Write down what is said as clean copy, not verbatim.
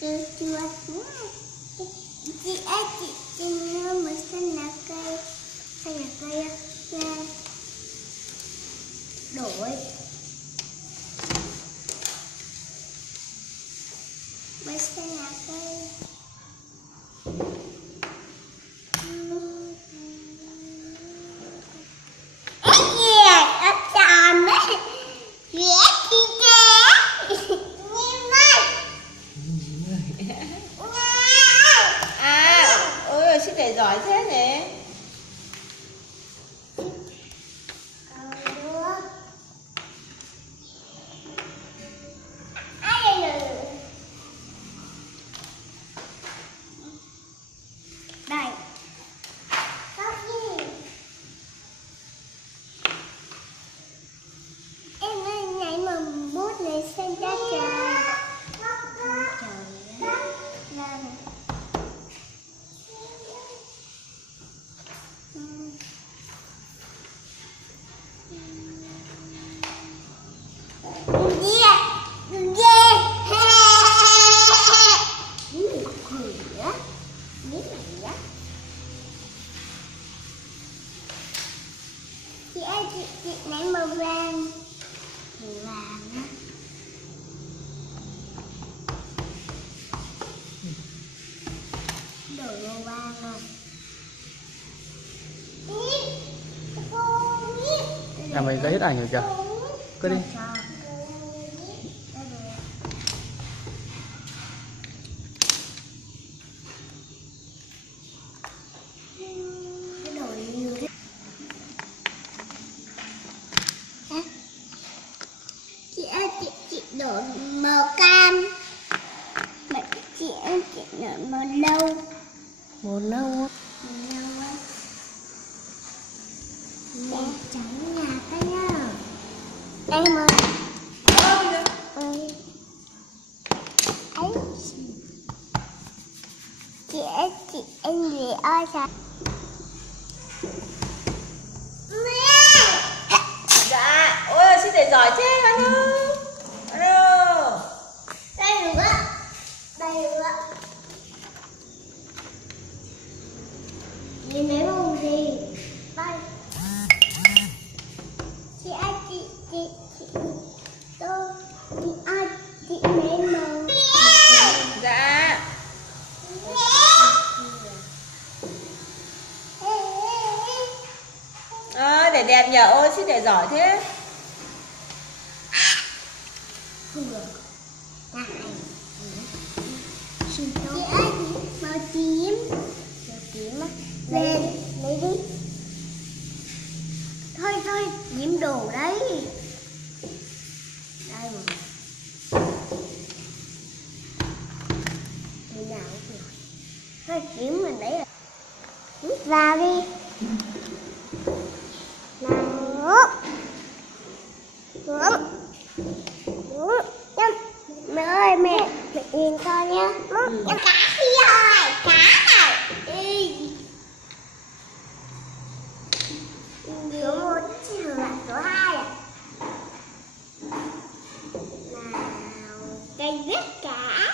Chị nó mới xanh lá cây ra đổi mới xanh lá cây. Chị để giỏi thế nhỉ? Đây. Có gì? Em ơi, nhảy mà bút này xanh ra trời. Chị nãy màu vàng á, đổi màu vàng rồi. À mày lấy hết ảnh rồi kìa. Cứ đi. Chị đổi màu cam. Mà chị đổi màu nâu. Màu nâu á. Đen trắng nhà cái nhá. Em ơi. Chị em gì ơi sao? Dạ, ôi chị để giỏi thế Anu. Anu. Đây nữa. Đây nữa. Nhìn lấy màu gì? Đây. Chị ơi, chị tôi chị lấy màu. Dạ. Để đẹp nhờ, ôi chị để giỏi thế. Chị ơi, màu tím. Màu tím á. Lên, lấy đi. Thôi, nhiễm đồ đấy. Đây mà. Thế nào rồi. Thôi, nhiễm mình đấy rồi. Hút vào đi. Nào. Mẹ ơi, mẹ nhìn con nhá. Em cá đi rồi, cá này. Số 1 chứ là số 2 à? Nào, cây ghét cá.